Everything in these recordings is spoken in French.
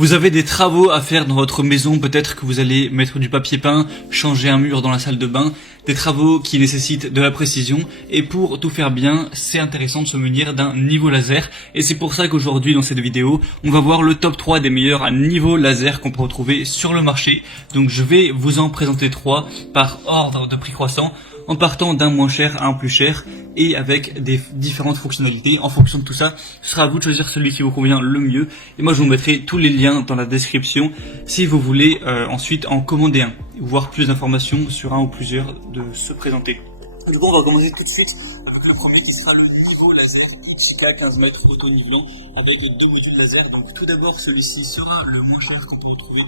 Vous avez des travaux à faire dans votre maison, peut-être que vous allez mettre du papier peint, changer un mur dans la salle de bain, des travaux qui nécessitent de la précision, et pour tout faire bien, c'est intéressant de se munir d'un niveau laser, et c'est pour ça qu'aujourd'hui dans cette vidéo, on va voir le top 3 des meilleurs niveaux laser qu'on peut retrouver sur le marché. Donc je vais vous en présenter 3 par ordre de prix croissant, en partant d'un moins cher à un plus cher, et avec des différentes fonctionnalités. En fonction de tout ça, ce sera à vous de choisir celui qui vous convient le mieux. Et moi je vous mettrai tous les liens dans la description si vous voulez ensuite en commander un, ou voir plus d'informations sur un ou plusieurs de se présenter. Du coup on va commencer tout de suite avec le premier qui sera le niveau laser XK 15 mètres auto-nivelant avec 2 modules laser. Donc tout d'abord celui-ci sera le moins cher qu'on peut retrouver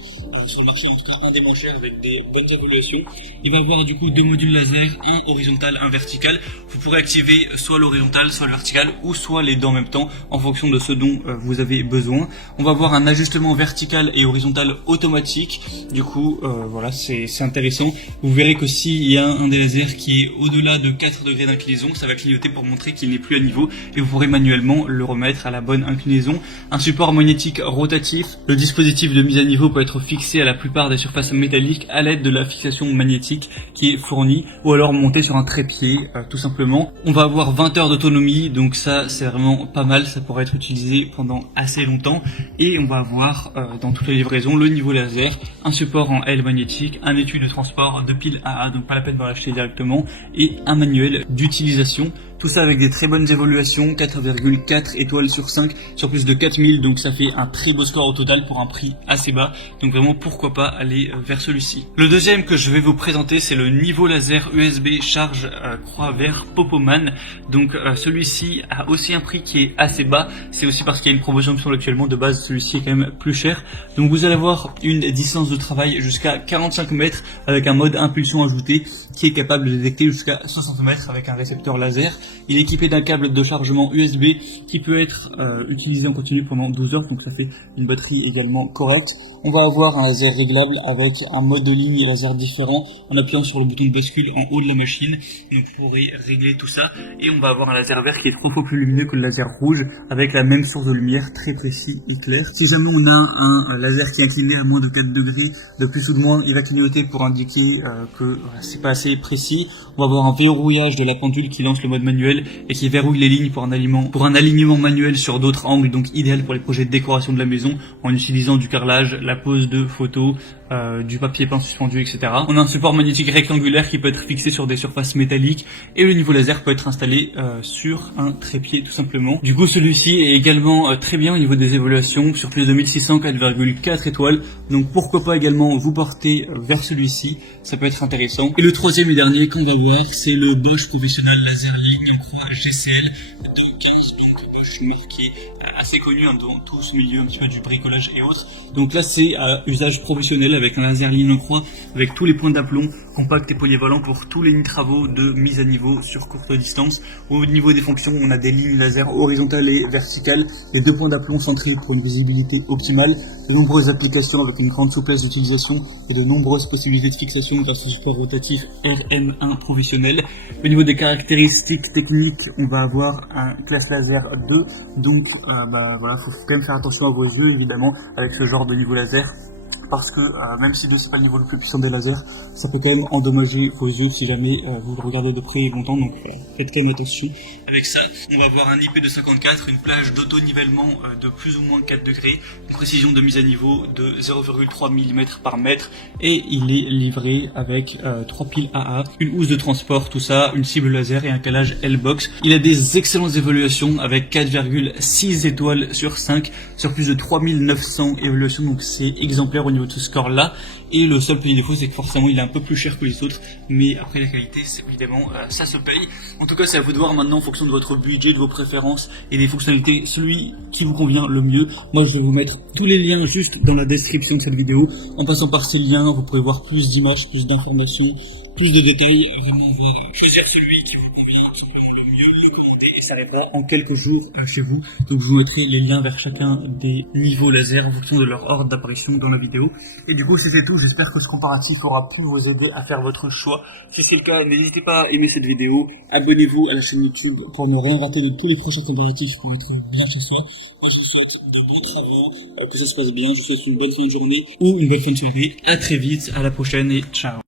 sur le marché, en tout cas un des moins chers avec des bonnes évolutions. Il va avoir du coup 2 modules laser, un horizontal, un vertical. Vous pourrez activer soit l'horizontal, soit le vertical, ou soit les deux en même temps en fonction de ce dont vous avez besoin. On va avoir un ajustement vertical et horizontal automatique. Du coup voilà, c'est intéressant. Vous verrez que s'il y a un des lasers qui est au-delà de 4 degrés d'inclinaison, ça va clignoter pour montrer qu'il n'est plus à niveau et vous pourrez manuellement le remettre à la bonne inclinaison. Un support magnétique rotatif. Le dispositif de mise à niveau peut être fixé à la plupart des surfaces métalliques à l'aide de la fixation magnétique qui est fournie, ou alors monté sur un trépied tout simplement. On va avoir 20 heures d'autonomie, donc ça c'est vraiment pas mal, ça pourrait être utilisé pendant assez longtemps. Et on va avoir dans toutes les livraisons le niveau laser, un support en L magnétique, un étui de transport de pile AA, donc pas la peine de l'acheter directement, et un manuel d'utilisation. Tout ça avec des très bonnes évaluations, 4,4 étoiles sur 5 sur plus de 4000, donc ça fait un très beau score au total pour un prix assez bas. Donc vraiment pourquoi pas aller vers celui-ci. Le deuxième que je vais vous présenter, c'est le niveau laser USB charge croix vert Popoman. Donc celui-ci a aussi un prix qui est assez bas, c'est aussi parce qu'il y a une promotion sur actuellement. De base celui-ci est quand même plus cher. Donc vous allez avoir une distance de travail jusqu'à 45 mètres avec un mode impulsion ajouté qui est capable de détecter jusqu'à 60 mètres avec un récepteur laser. Il est équipé d'un câble de chargement USB qui peut être utilisé en continu pendant 12 heures, donc ça fait une batterie également correcte. On va avoir un laser réglable avec un mode de ligne laser différent en appuyant sur le bouton de bascule en haut de la machine. Et vous pourrez régler tout ça. Et on va avoir un laser vert qui est 3 fois plus lumineux que le laser rouge avec la même source de lumière très précis et clair. Si jamais on a un laser qui est incliné à moins de 4 degrés de plus ou de moins, il va clignoter pour indiquer que c'est pas assez précis. On va avoir un verrouillage de la pendule qui lance le mode manuel et qui verrouille les lignes pour un alignement manuel sur d'autres angles, donc idéal pour les projets de décoration de la maison en utilisant du carrelage, la pose de photos, du papier peint suspendu, etc. On a un support magnétique rectangulaire qui peut être fixé sur des surfaces métalliques et le niveau laser peut être installé sur un trépied tout simplement. Du coup celui-ci est également très bien au niveau des évaluations, sur plus de 1600, 4,4 étoiles, donc pourquoi pas également vous porter vers celui-ci, ça peut être intéressant. Et le troisième et dernier qu'on va voir, c'est le Bosch Professional Laser Ligne en croix GCL de 15, donc Bosch marqué assez connu dans tout ce milieu un petit peu du bricolage et autres. Donc là c'est à usage professionnel avec un laser ligne en croix avec tous les points d'aplomb compact et polyvalent pour tous les travaux de mise à niveau sur courte distance. Au niveau des fonctions, on a des lignes laser horizontales et verticales, les 2 points d'aplomb centrés pour une visibilité optimale, de nombreuses applications avec une grande souplesse d'utilisation et de nombreuses possibilités de fixation grâce au support rotatif RM1 professionnel. Au niveau des caractéristiques techniques, on va avoir un classe laser 2, donc voilà, faut quand même faire attention à vos yeux évidemment avec ce genre de niveau laser, parce que même si 2 c'est pas le niveau le plus puissant des lasers, ça peut quand même endommager vos yeux si jamais vous le regardez de près et longtemps, donc faites quand même attention. Avec ça, on va avoir un IP de 54, une plage d'auto-nivellement de plus ou moins 4 degrés, une précision de mise à niveau de 0,3 mm par mètre, et il est livré avec 3 piles AA, une housse de transport, tout ça, une cible laser et un calage L-Box. Il a des excellentes évaluations avec 4,6 étoiles sur 5 sur plus de 3900 évaluations, donc c'est exemplaire au niveau de ce score là. Et le seul petit défaut c'est que forcément il est un peu plus cher que les autres, mais après la qualité c'est évidemment ça se paye. En tout cas c'est à vous de voir maintenant en fonction de votre budget, de vos préférences et des fonctionnalités, celui qui vous convient le mieux. Moi je vais vous mettre tous les liens juste dans la description de cette vidéo. En passant par ces liens vous pourrez voir plus d'images, plus d'informations, plus de détails, vraiment voir choisir celui qui vous convient tout simplement le mieux, le commandé et ça arrivera en quelques jours chez vous. Donc je vous mettrai les liens vers chacun des niveaux laser en fonction de leur ordre d'apparition dans la vidéo. Et du coup c'était tout, j'espère que ce comparatif aura pu vous aider à faire votre choix. Si c'est le cas, n'hésitez pas à aimer cette vidéo, abonnez-vous à la chaîne YouTube pour ne rien rater de tous les prochains comparatifs pour être bien chez soi. Moi je vous souhaite de bons travaux, que ça se passe bien, je vous souhaite une bonne fin de journée ou une bonne fin de soirée. À très vite, à la prochaine et ciao.